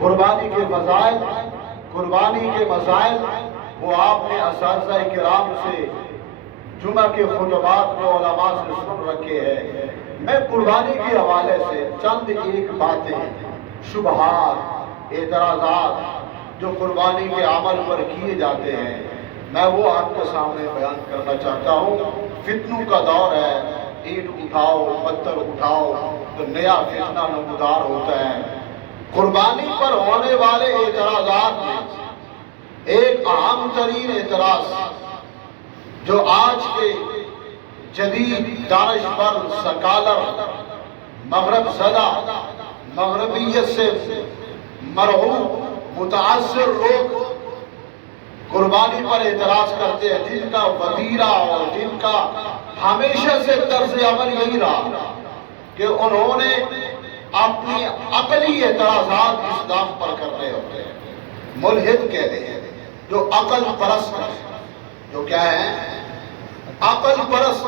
قربانی کے فضائل، قربانی کے مسائل وہ آپ نے اساتذہ کرام سے جمعہ کے خطبات کو علماء سے سن رکھے ہیں۔ میں قربانی کے حوالے سے چند ایک باتیں، شبہات، اعتراضات جو قربانی کے عمل پر کیے جاتے ہیں میں وہ آپ کے سامنے بیان کرنا چاہتا ہوں۔ فتنوں کا دور ہے، اینٹ اٹھاؤ پتھر اٹھاؤ تو نیا فتنہ نمودار ہوتا ہے۔ قربانی پر ہونے والے اعتراضات میں ایک اہم ترین اعتراض جو آج کے جدید دانشور سکالر مغرب زدہ مغربیت سے مرعوب متاثر لوگ قربانی پر اعتراض کرتے ہیں، جن کا وتیرہ اور جن کا ہمیشہ سے طرز عمل یہی رہا کہ انہوں نے اپنی عقلی اعتراضات اسلام پر کرنے ہوتے ہیں۔ ملحد کہتے ہیں جو عقل پرست ہے، جو کیا ہے عقل پرست،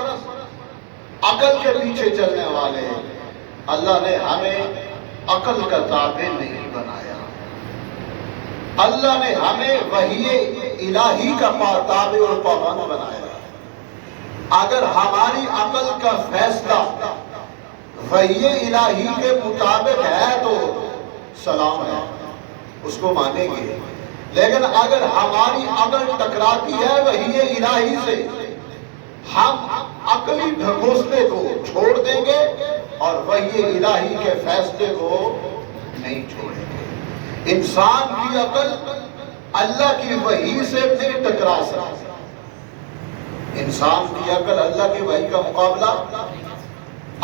عقل کے پیچھے چلنے والے ہیں۔ اللہ نے ہمیں عقل کا تابع نہیں بنایا، اللہ نے ہمیں وحی الہی کا تابع اور پابند بنایا۔ اگر ہماری عقل کا فیصلہ وحی الہی کے مطابق ہے تو سلام ہے، اس کو مانیں گے، لیکن اگر ہماری عقل ٹکراتی ہے وحی الہی سے، ہم عقلی ڈھکوسلے کو چھوڑ دیں گے اور وحی الہی کے فیصلے کو نہیں چھوڑیں گے۔ انسان کی عقل اللہ کی وحی سے نہیں ٹکرا سکتی، انسان کی عقل اللہ کی وحی کا مقابلہ،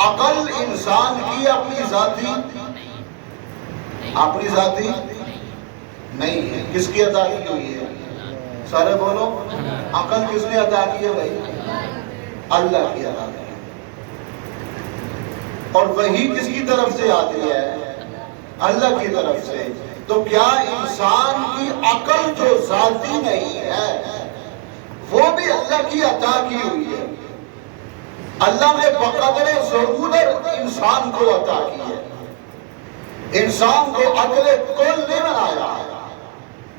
عقل انسان کی اپنی ذاتی نہیں ہے۔ کس کی عطا کی ہوئی ہے؟ سارے بولو، عقل کس نے عطا کی ہے بھائی؟ اللہ کی عطا کی ہے۔ اور وحی کس کی طرف سے آتی ہے؟ اللہ کی طرف سے۔ تو کیا انسان کی عقل جو ذاتی نہیں ہے وہ بھی اللہ کی عطا کی ہوئی ہے؟ اللہ نے بقدر ضرورت انسان کو عطا کی ہے، انسان کو عقل کل نہیں بنایا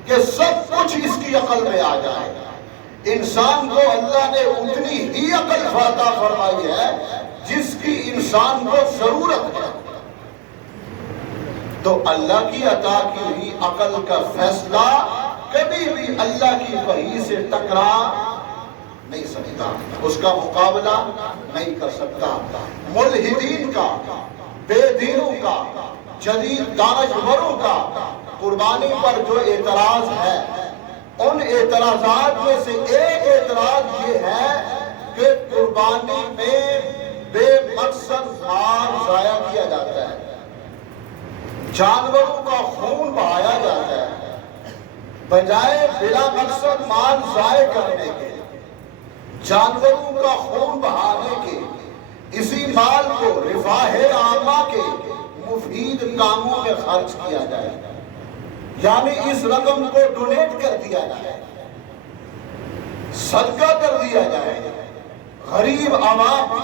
کہ سب کچھ اس کی عقل میں آ جائے۔ انسان کو اللہ نے اتنی ہی عقل عطا فرمائی ہے جس کی انسان کو ضرورت ہے۔ تو اللہ کی عطا کی ہوئی عقل کا فیصلہ کبھی بھی اللہ کی وحی سے ٹکرا نہیں سکتا، اس کا مقابلہ نہیں کر سکتا۔ ملحدین کا، بے دینوں کا، جدید دانشوروں کا قربانی پر جو اعتراض ہے، ان اعتراضات میں سے ایک اعتراض یہ ہے کہ قربانی میں بے مقصد مال ضائع کیا جاتا ہے، جانوروں کا خون بہایا جاتا ہے، بجائے بلا مقصد مال ضائع کرنے کے، جانوروں کا خون بہانے کے، اسی مال کو رفاہ عامہ کے مفید کاموں میں خرچ کیا جائے، یعنی اس رقم کو ڈونیٹ کر دیا جائے، صدقہ کر دیا جائے۔ غریب عوام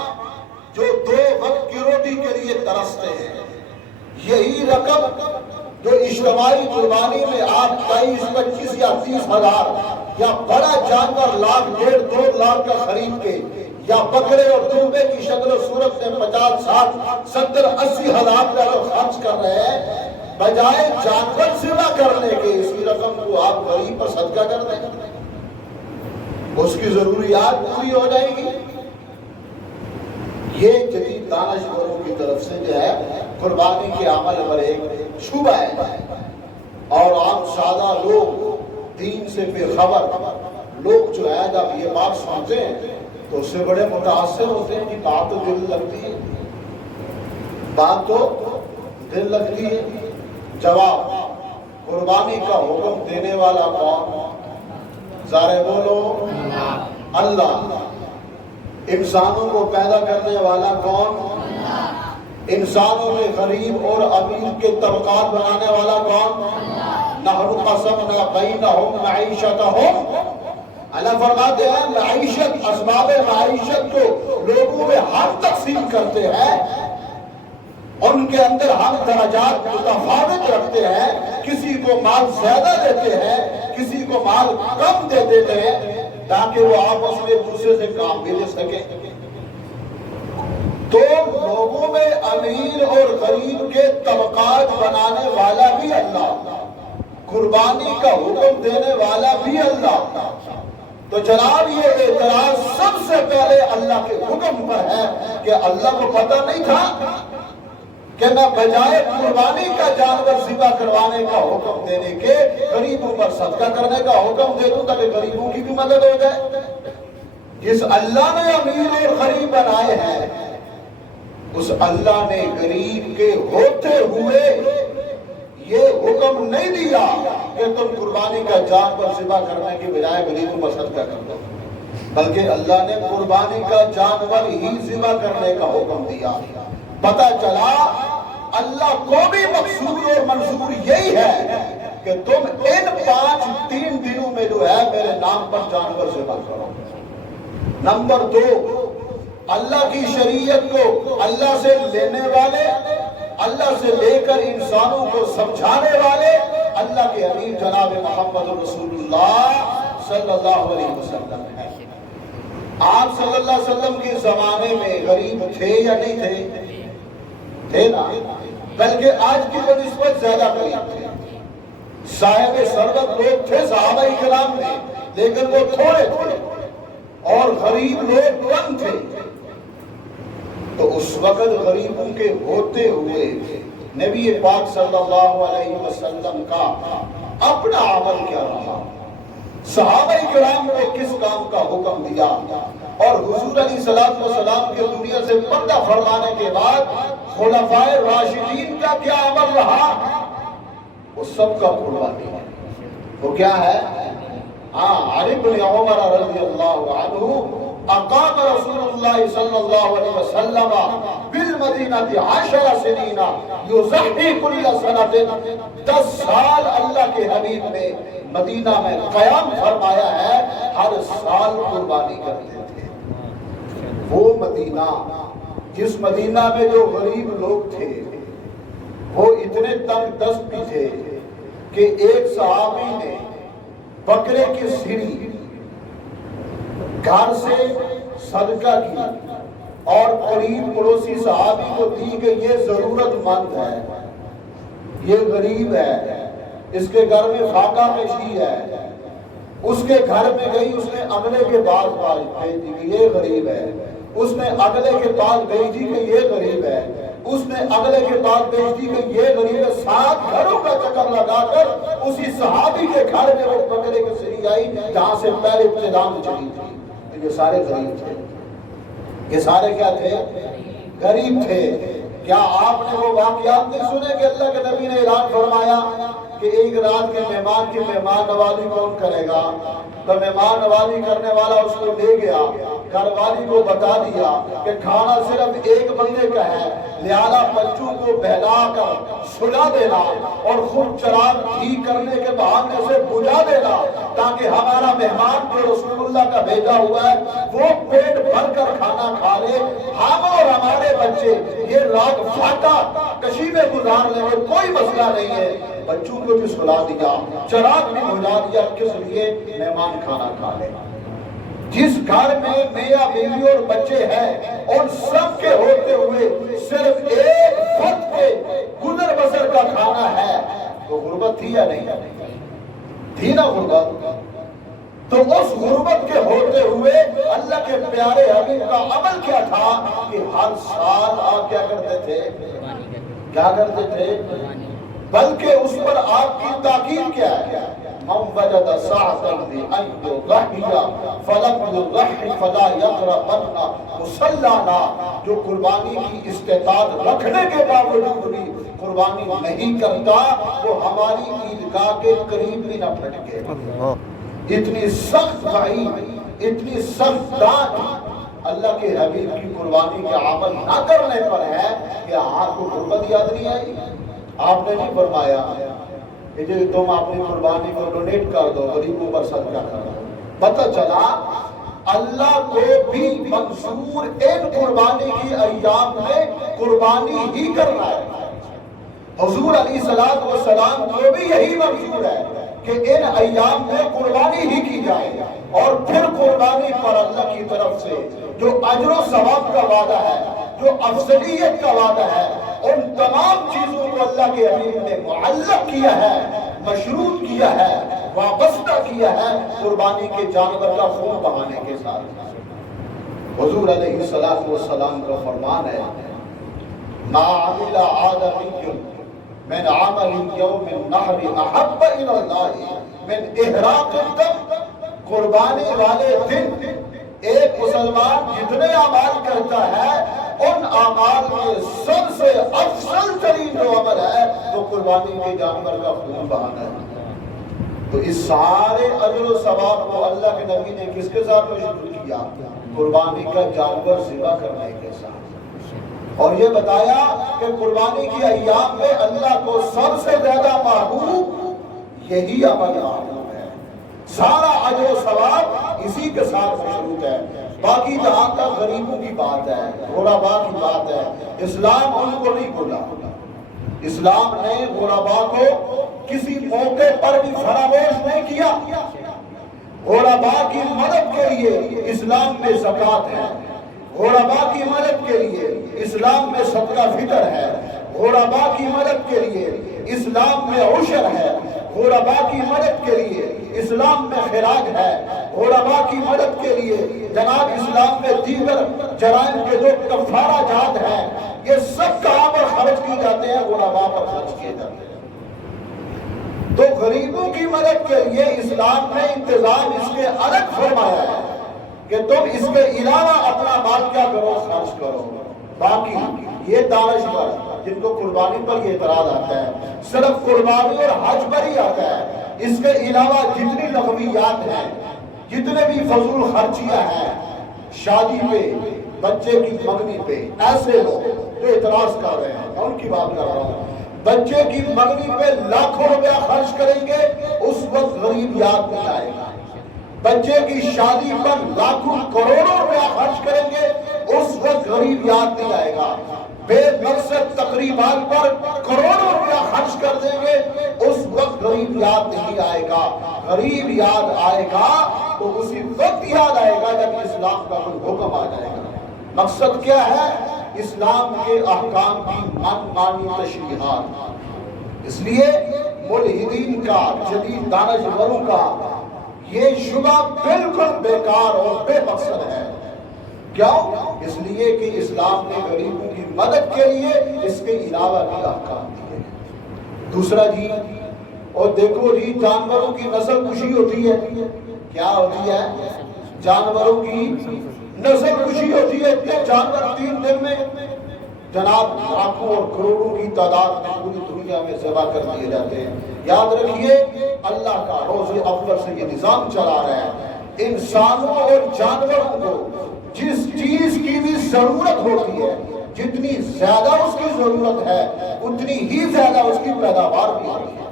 جو 2 وقت کی روٹی کے لیے ترستے ہیں، یہی رقم جو اجتماعی قربانی میں آپ 22, 25 یا 30 ہزار یا بڑا جانور 1 لاکھ 1.5, 2 لاکھ کا خرید کے یا بکرے اور دمبے کی شکل و صورت میں 50, 60, 70, 80 ہزار کا خرچ کر رہے ہیں، بجائے جانور ذبح کرنے کے اسی رقم کو آپ غریب پر صدقہ کر دیں، اس کی ضروریات پوری ہو جائے گی۔ یہ جدید دانشوروں کی طرف سے جو ہے قربانی کے عمل پر ایک شبہ ہے، اور عام سادہ لوگ، دین سے بے خبر لوگ جو ہے جب یہ بات سنتے ہیں تو اس سے بڑے متاثر ہوتے ہیں کہ بات تو دل لگتی ہے، بات تو دل لگتی ہے۔ جواب، قربانی کا حکم دینے والا کون؟ ذرا بولو، اللہ۔ انسانوں کو پیدا کرنے والا کون؟ انسانوں میں غریب اور امیر کے طبقات بنانے والا کون؟ نحن قسمنا بینہم معیشتہم، اللہ فرماتے ہیں معیشت، اسباب معیشت کو لوگوں میں ہم تقسیم کرتے ہیں، ان کے اندر ہم درجات متفاوت رکھتے ہیں کسی کو مال زیادہ دیتے ہیں، کسی کو مال کم دے دیتے ہیں تاکہ وہ آپس میں ایک دوسرے سے کام بھی لے سکے۔ تو لوگوں میں امیر اور غریب کے طبقات بنانے والا بھی اللہ، قربانی کا حکم دینے والا بھی اللہ۔ تو جناب یہ اعتراض سب سے پہلے اللہ کے حکم پر ہے کہ اللہ کو پتہ نہیں تھا کہ میں بجائے قربانی کا جانور ذبح کروانے کا حکم دینے کے غریبوں پر صدقہ کرنے کا حکم دے دوں تاکہ غریبوں کی بھی مدد ہو جائے۔ جس اللہ نے امیر اور غریب بنائے ہیں اس اللہ نے غریب کے ہوتے ہوئے یہ حکم نہیں دیا کہ تم قربانی کا جانور ذبح کرنے کے بجائے غریبوں پر صدقہ کر دو، بلکہ اللہ نے قربانی کا جانور ہی ذبح کرنے کا حکم دیا۔ پتہ چلا اللہ کو بھی مقصود اور منظور یہی ہے کہ تم ان 3 دنوں میں جو ہے میرے نام پر جانور ذبح کرو۔ نمبر 2، اللہ کی شریعت کو اللہ سے لینے والے، اللہ سے لے کر انسانوں کو سمجھانے والے اللہ کے حبیب جناب محمد رسول اللہ صلی اللہ علیہ وسلم ہیں۔ آپ صلی اللہ علیہ وسلم کے زمانے میں غریب تھے یا نہیں تھے نا، بلکہ آج کی بنسبت زیادہ غریب تھے۔ صاحب ثروت لوگ تھے صحابہ کرام میں، لیکن وہ تھوڑے تھے اور غریب لوگ کم تھے۔ تو اس وقت غریبوں کے ہوتے ہوئے نبی پاک صلی اللہ علیہ وسلم کا اپنا عمل کیا رہا، صحابہ کرام کو کس کام کا حکم دیا، اور حضور علیہ السلام کے دنیا سے پردہ فرمانے کے بعد خلفائے راشدین کا کیا عمل رہا، وہ سب کا قربانی ہے۔ وہ کیا ہے؟ عن ابن عمر رضی اللہ عنہ اقام رسول اللہ صلی اللہ علیہ وسلم بالمدینہ 10 سنین یضحی کل سنۃ، 10 سال اللہ کے حبیب نے مدینہ میں قیام فرمایا ہے، ہر سال قربانی کرتے تھے۔ وہ مدینہ، جس مدینہ میں جو غریب لوگ تھے وہ اتنے تنگ دست بھی تھے کہ ایک صحابی نے بکرے کی سری گھر سے صدقہ کی اور قریب پڑوسی صحابی کو دی کہ یہ ضرورت مند ہے، یہ غریب ہے، اس کے گھر میں فاقہ کشی ہے۔ اس کے گھر میں گئی، اس نے اگلے کے بعد بھیج دی کہ یہ غریب ہے، اس نے اگلے کے بعد بھیج دی کہ یہ غریب ہے، اس نے اگلے کے بعد بھیج دی کہ یہ غریب ہے۔ 7 گھروں کا چکر لگا کر اسی صحابی کے گھر میں وہ بکرے کی سری آئی جہاں سے پہلے ابتدا میں چلی تھی۔ یہ سارے غریب تھے، یہ سارے کیا تھے؟ غریب تھے۔ کیا آپ نے وہ واقعات نہیں سنے کہ اللہ کے نبی نے اعلان فرمایا کہ ایک رات کے مہمان کی مہمان نوازی کون کرے گا؟ تو مہمان نوازی کرنے والا اس کو لے گیا، گھر والی کو بتا دیا کہ کھانا صرف ایک بندے کا ہے، لہذا بچوں کو بہلا کر سلا دینا اور خود چراغ ٹھیک کرنے کے بہانے سے بجھا دینا تاکہ ہمارا مہمان جو رسول اللہ کا بھیجا ہوا ہے وہ پیٹ بھر کر کھانا کھا لے، ہم اور ہمارے بچے یہ رات فاقہ کشی میں گزار لیں اور کوئی مسئلہ نہیں ہے۔ بچوں کو بھی سلا دیا، چراغ بھی بجھا دیا، کس لیے؟ مہمان کھانا کھا لے۔ جس گھر میں میاں بیوی اور بچے ہیں ان سب کے ہوتے ہوئے صرف ایک فرد کے گزر بسر کا کھانا ہے، تو غربت تھی یا نہیں تھی؟ نا غربت۔ تو اس غربت کے ہوتے ہوئے اللہ کے پیارے حبیب کا عمل کیا تھا کہ ہر سال آپ کیا کرتے تھے؟ کیا کرتے تھے؟ بلکہ اس پر آپ کی تاکید کیا ہے؟ من وجد ساعة لأن يضحي فلم يضحي فلا يقربن مصلانا، جو قربانی کی استطاعت رکھنے کے باوجود بھی قربانی نہیں کرتا وہ ہماری عیدگاہ کے قریب بھی نہ پھٹکے۔ اتنی سخت بھائی، اتنی سخت ڈانٹ اللہ کے حبیب کی قربانی کا عمل نہ کرنے پر ہے کہ آپ کو غربت یاد نہیں آئی؟ آپ نے نہیں فرمایا کہ جو تم اپنی قربانی کو ڈونیٹ کر دو، غریبوں پر صدقہ کرو۔ پتہ چلا اللہ کو بھی منظور ان قربانی کی ایام میں قربانی ہی کرنا ہے۔ حضور علیہ السلام کو بھی یہی منظور ہے کہ ان ایام میں قربانی ہی کی جائے، اور پھر قربانی پر اللہ کی طرف سے جو اجر و ثواب کا وعدہ ہے، جو افضلیت کا وعدہ ہے، ان تمام چیزوں کو اللہ کے حبیب نے معلق کیا ہے، مشروط کیا ہے، وابستہ کیا ہے قربانی کے جانور کا خون بہانے کے ساتھ۔ حضور علیہ السلام کا فرمان ہے، ما عمل آدمی من عمل یوم النحر احب الى اللہ من احراق الدم۔ قربانی والے دن ایک مسلمان جتنے اعمال کرتا ہے، ان اعمال میں سب سے افضل ترین جو عمل ہے وہ قربانی کے جانور کا خون بہانا ہے۔ تو اس سارے اجر و ثواب کو اللہ کے نبی نے کس کے ساتھ مشروط کیا؟ قربانی کا جانور ذبح کرنے کے ساتھ، اور یہ بتایا کہ قربانی کی ایام میں اللہ کو سب سے زیادہ محبوب یہی عمل ہے، سارا اجر و ثواب اسی کے ساتھ مشروط ہے۔ باقی جہاں تک غریبوں کی بات ہے، غرباء کی بات ہے، اسلام ان کو نہیں بولا، اسلام نے غرباء کو کسی موقع پر بھی فراموش نہیں کیا۔ غرباء کی مدد کے لیے اسلام میں زکوٰۃ ہے، غرباء کی مدد کے لیے اسلام میں صدقہ فطر ہے، غرباء کی مدد کے لیے اسلام میں عشر ہے، غرباء کی مدد کے لیے اسلام میں خراج ہے، غرباء کی مدد کے لیے جناب اسلام میں دیگر جرائم کے جو کفارہ جات ہیں، یہ سب کہاں پر خرچ کی جاتے ہیں؟ غرباء پر خرچ کیے جاتے ہیں۔ تو غریبوں کی مدد کے لیے اسلام نے انتظام اس کے الگ فرمایا ہے کہ تم اس کے علاوہ اپنا مال کیا کرو؟ خرچ کرو۔ باقی یہ دانشور جن کو قربانی پر یہ اعتراض آتا ہے، صرف قربانی اور حج پر ہی آتا ہے، اس کے علاوہ جتنی لغویات ہیں، جتنے بھی فضول خرچیاں ہیں، شادی پہ، بچے کی منگنی پہ، ایسے لوگ جو اعتراض کر رہے ہیں، میں ان کی بات کر رہا ہوں۔ بچے کی منگنی پہ لاکھوں روپیہ خرچ کریں گے، اس وقت غریب یاد نہیں آئے گا۔ بچے کی شادی پر لاکھوں کروڑوں روپیہ خرچ کریں گے، اس وقت غریب یاد نہیں آئے گا۔ بے مقصد تقریبات پر کروڑوں روپیہ خرچ کر دیں گے، اس وقت غریب یاد نہیں آئے گا۔ غریب یاد آئے گا تو اسی وقت یاد آئے گا جب اسلام کا کوئی حکم آ جائے گا۔ مقصد کیا ہے؟ اسلام کے احکام کی من مانی تشریحات۔ اس لیے ملحدین کا، جدید دانشوروں کا یہ شبہ بالکل بیکار اور بے مقصد ہے۔ کیوں؟ اس لیے کہ اسلام نے غریبوں کی مدد کے لیے اس کے علاوہ بھی احکام دیے۔ دوسرا جی، اور دیکھو جی، جانوروں کی نسل کشی ہوتی ہے، کیا ہوتی ہے؟ جانوروں کی نسل کشی ہوتی ہے۔ جانور 3 دن میں جناب لاکھوں اور کروڑوں کی تعداد میں پوری دنیا میں ذبح کر دیے جاتے ہیں۔ یاد رکھیے، اللہ کا روز اول سے یہ نظام چلا رہا ہے، انسانوں اور جانوروں کو جس چیز کی بھی ضرورت ہوتی ہے، جتنی زیادہ اس کی ضرورت ہے اتنی ہی زیادہ اس کی پیداوار بھی ہوتی ہے۔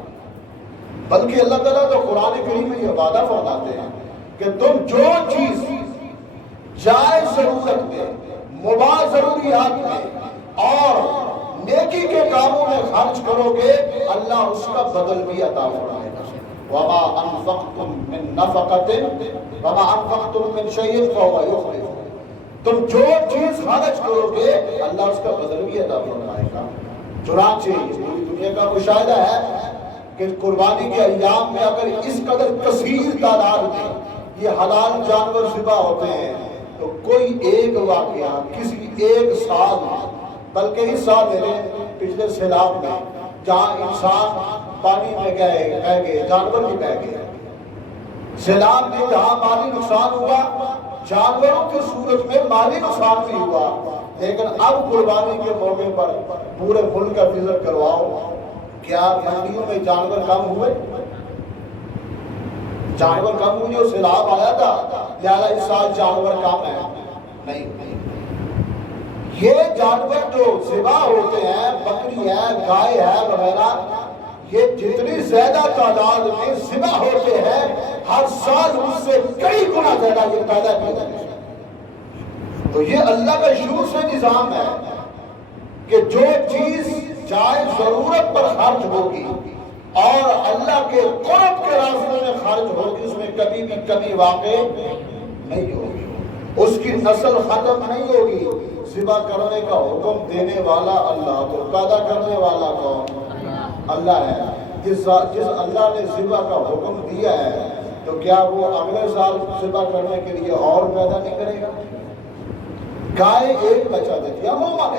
بلکہ اللہ تعالیٰ تو قرآن کریم میں یہ وعدہ فرماتے ہیں کہ تم جو چیز جائز ضرورت میں، مباح ضروریات میں اور نیکی کے کاموں میں خرچ کرو گے، اللہ اس کا بدل بھی عطا فرمائے گا۔ وَمَا أَنفَقْتُم مِّن نَفَقَةٍ وَمَا أَنفَقْتُم مِّن شَيْءٍ فَهُوَ يُخْلِفُهُ۔ تم جو چیز خرچ کرو گے اللہ اس کا بدل بھی عطا فرمائے گا۔ چنانچہ پوری دنیا کا مشاہدہ ہے کہ قربانی کے ایام میں اگر اس قدر کثیر تعداد میں یہ حلال جانور ذبح ہوتے ہیں تو کوئی ایک واقعہ کسی ایک سال میں، بلکہ اس سال میرے پچھلے سیلاب میں جہاں انسان پانی میں بہہ گئے، جانور بھی بہہ گئے، سیلاب میں جہاں مالی نقصان ہوا، جانوروں کی صورت میں مالی نقصان بھی ہوا، لیکن اب قربانی کے موقع پر پورے ملک کا وزٹ کرواؤ، کیا منڈیوں میں جانور کم ہوئے؟ جانور کم ہوئے؟ جو سیلاب آیا تھا لہذا اس سال جانور کم ہے؟ نہیں۔ یہ جانور جو ذبح ہوتے ہیں، بکری ہے، گائے ہے وغیرہ، یہ جتنی زیادہ تعداد میں ذبح ہوتے ہیں ہر سال اس سے کئی گنا زیادہ یہ پیدا کیا جاتے ہیں۔ تو یہ اللہ کا شروع سے نظام ہے کہ جو چیز جائز ضرورت پر خرچ ہوگی اور اللہ کے قرب کے راستے میں خرچ ہوگی، اس میں کبھی بھی کمی واقع نہیں ہوگی، اس کی نسل ختم نہیں ہوگی۔ ذبح کرنے کا حکم دینے والا اللہ، تو پیدا کرنے والا کون؟ اللہ ہے۔ جس اللہ نے ذبح کا حکم دیا ہے تو کیا وہ اگلے سال ذبح کرنے کے لیے اور پیدا نہیں کرے گا؟ گائے ایک بچہ دیتی ہے، عموماً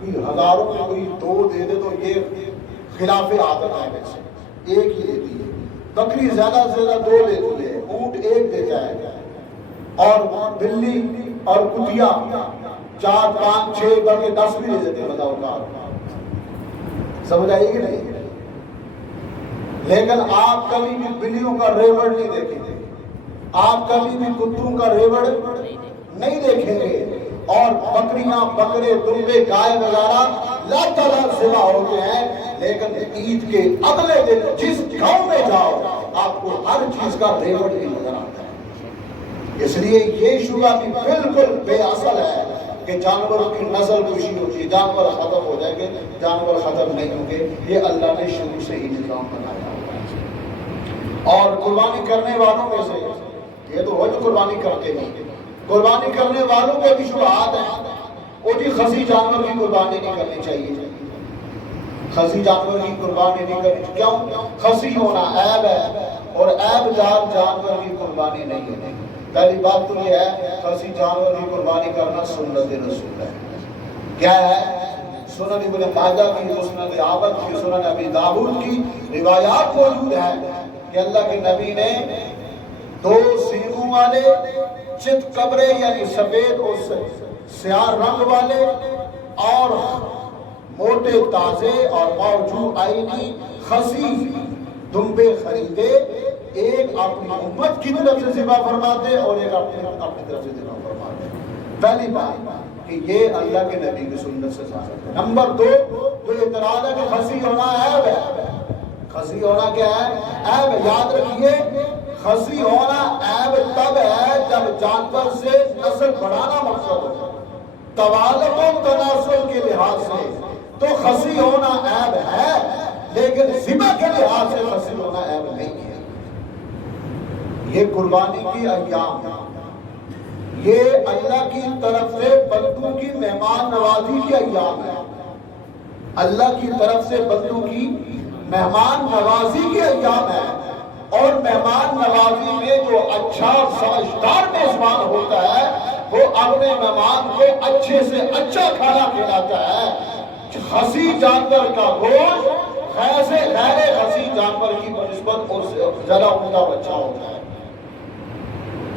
کوئی ہزاروں میں کوئی 2 دے دے تو یہ خلاف عادت ہے، ویسے ایک ہی دیتی ہے۔ بکری زیادہ سے زیادہ 2 دیتی ہے، اونٹ 1 دیتا ہے، اور بلی اور کتیا 4 5 6 بلکہ 10 بھی دے دیتے ہیں، بتاؤ کا سمجھ آئے گی نہیں؟ لیکن آپ کبھی بھی بلیوں کا ریوڑ نہیں دیکھیں گے، آپ کبھی بھی کتوں کا ریوڑ نہیں دیکھیں گے، اور بکریاں بکرے دمبے گائے وغیرہ لاتعداد ذبح ہوتے ہیں، لیکن عید کے اگلے دن جس گاؤں میں جاؤ آپ کو ہر چیز کا ریوڑ بھی نظر آتا ہے۔ اس لیے یہ شبہ بھی بالکل بے اصل ہے کہ جانوروں کی نسل کشی ہوتی ہے، جانور ختم ہو جائیں گے، جانور ختم نہیں ہوں گے، یہ اللہ نے شروع سے ہی نظام بنایا ہوا ہے۔ اور قربانی کرنے والوں میں سے یہ تو روز قربانی کرتے نہیں، قربانی کرنے والوں کے بھی شبہات ہیں، وہ بھی خصی جانور کی قربانی نہیں کرنی چاہیے، خصی جانور کی قربانی نہیں کرنی چاہیے۔ کیوں؟ خصی ہونا عیب ہے، اور عیب دار جانور کی قربانی نہیں ہے۔ پہلی بات تو یہ ہے خصی جانور کی قربانی کرنا سنت رسول ہے۔ کیا ہے؟ سنن ابن ماجہ کی، مسند احمد کی، سنن ابی داؤد کی روایات موجود ہے کہ اللہ کے نبی نے 2 سینگوں والے چت کبرے یعنی سفید اور سیاہ رنگ والے اور موٹے تازے اور موجود آئینی خصی دمبے خریدے، ایک اپنی امت کی طرف سے ذبح فرماتے اور ایک اپنی طرف سے ذبح فرماتے۔ پہلی بات کہ یہ اللہ کے نبی کی سنت سے ثابت ہے۔ نمبر 2 جو اعتراض ہے کہ خصی ہونا عیب ہے، خصی ہونا کیا ہے؟ عیب ہے۔ یاد رکھیے خصی ہونا عیب تب ہے جب جانور سے نسل بڑھانا مقصد ہو، توالد و تناسل کے لحاظ سے تو خصی ہونا عیب ہے، لیکن ذبح کے لحاظ سے خصی ہونا عیب نہیں ہے۔ یہ قربانی کی ایام، یہ اللہ کی طرف سے بندوں کی مہمان نوازی کی ایام ہے، اللہ کی طرف سے بندوں کی مہمان نوازی کی ایام ہے، اور مہمان نوازی میں جو اچھا سمجھدار میزبان ہوتا ہے وہ اپنے مہمان کو اچھے سے اچھا کھانا کھلاتا ہے۔ خصی جانور کا گوشت غیر خصی جانور کی بنسبت اور زیادہ عمدہ اچھا ہوتا ہے۔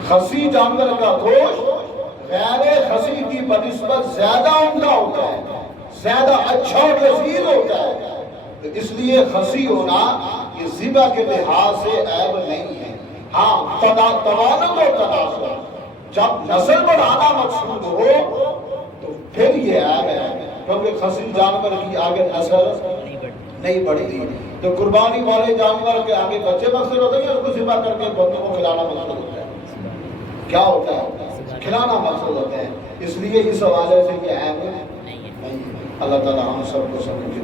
خصی جانور کا گوشت غیر خصی کی بنسبت زیادہ عمدہ ہوتا ہے، زیادہ اچھا اور لذیذ ہوتا ہے۔ تو اس لیے خصی ہونا یہ ذبح کے لحاظ سے عیب نہیں ہے۔ ہاں توالد و تناسل، جب نسل بڑھانا مقصود ہو تو پھر یہ عیب ہے، کیونکہ خصی جانور کی آگے نسل نہیں بڑھی گی، تو قربانی والے جانور کے آگے بچے مقصد ہوتے ہیں، اس کو ذبح کر کے بندوں کو کھلانا مقصد ہوتا ہے۔ کیا ہوتا ہے؟ کھلانا مقصد ہوتا ہے۔ اس لیے اس حوالے سے یہ عیب نہیں ہے۔ اللہ تعالیٰ ہم سب کو سمجھے۔